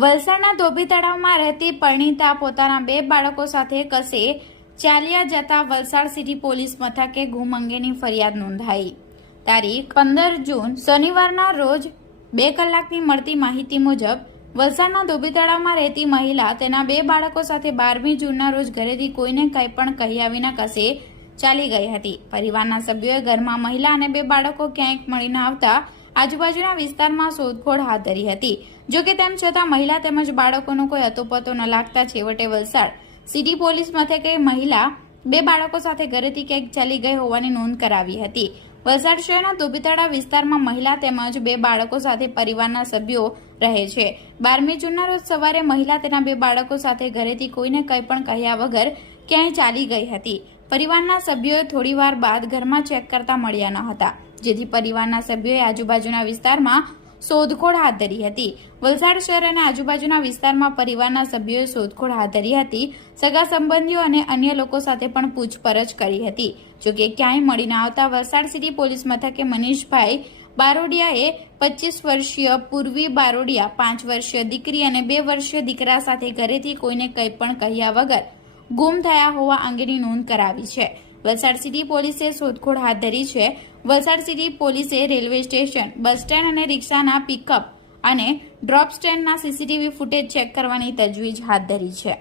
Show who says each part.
Speaker 1: વલસાડના ધોબી તળાવમાં રહેતી પરિણીતા પોતાના બે બાળકો સાથે કસે ચાલ્યા જતા વલસાડ સિટી પોલીસ મથકે ગુમ અંગેની ફરિયાદ નોંધાઈ. તારીખ પંદર જૂન, શનિવારના રોજ બે કલાકની મળતી માહિતી મુજબ, વલસાડના ધોબી તળાવમાં રહેતી મહિલા તેના બે બાળકો સાથે બારમી જૂનના રોજ ઘરેથી કોઈને કંઈ પણ કહ્યા વિના કસે ચાલી ગઈ હતી. પરિવારના સભ્યોએ ઘરમાં મહિલા અને બે બાળકો ક્યાંક મળીને આવતા આજુબાજુના વિસ્તારમાં શોધખોળ હાથ ધરી હતી. જોકે તેમ છતાં મહિલા તેમજ બાળકોનો કોઈ અતોપતો ન લાગતા છેવટે વલસાડ સિટી પોલીસ મથકે મહિલા બે બાળકો સાથે ઘરેથી ક્યાંક ચાલી ગઈ હોવાની નોંધ કરાવી હતી. વલસાડ શહેરના ધોબીતળા વિસ્તારમાં મહિલા તેમજ બે બાળકો સાથે પરિવારના સભ્યો રહે છે. બારમી જૂનના રોજ સવારે મહિલા તેના બે બાળકો સાથે ઘરેથી કોઈને કંઈ પણ કહ્યા વગર ક્યાંય ચાલી ગઈ હતી. પરિવારના સભ્યોએ થોડીવાર બાદ ઘરમાં ચેક કરતા મળ્યા ન હતા. જેથી પરિવારના સભ્યોએ આજુબાજુના વિસ્તારમાં શોધખોળ હાથ ધરી હતી. વલસાડ શહેર અને આજુબાજુના વિસ્તારમાં પરિવારના સભ્યોએ શોધખોળ હાથ ધરી હતી. સગા સંબંધીઓ અને અન્ય લોકો સાથે પણ પૂછપરછ કરી હતી. જોકે ક્યાંય મળી ન આવતા વલસાડ સિટી પોલીસ મથકે મનીષભાઈ બારોડિયાએ પચીસ વર્ષીય પૂર્વી બારોડિયા, પાંચ વર્ષીય દીકરી અને બે વર્ષીય દીકરા સાથે ઘરેથી કોઈને કંઈ પણ કહ્યા વગર ગુમ થયા હોવા અંગેની નોંધ કરાવી છે. વલસાડ સિટી પોલીસે શોધખોળ હાથ ધરી છે. વલસાડ સિટી પોલીસે રેલવે સ્ટેશન, બસ સ્ટેન્ડ અને રિક્ષાના પિકઅપ અને ડ્રોપ સ્ટેન્ડના સીસીટીવી ફૂટેજ ચેક કરવાની તજવીજ હાથ ધરી છે.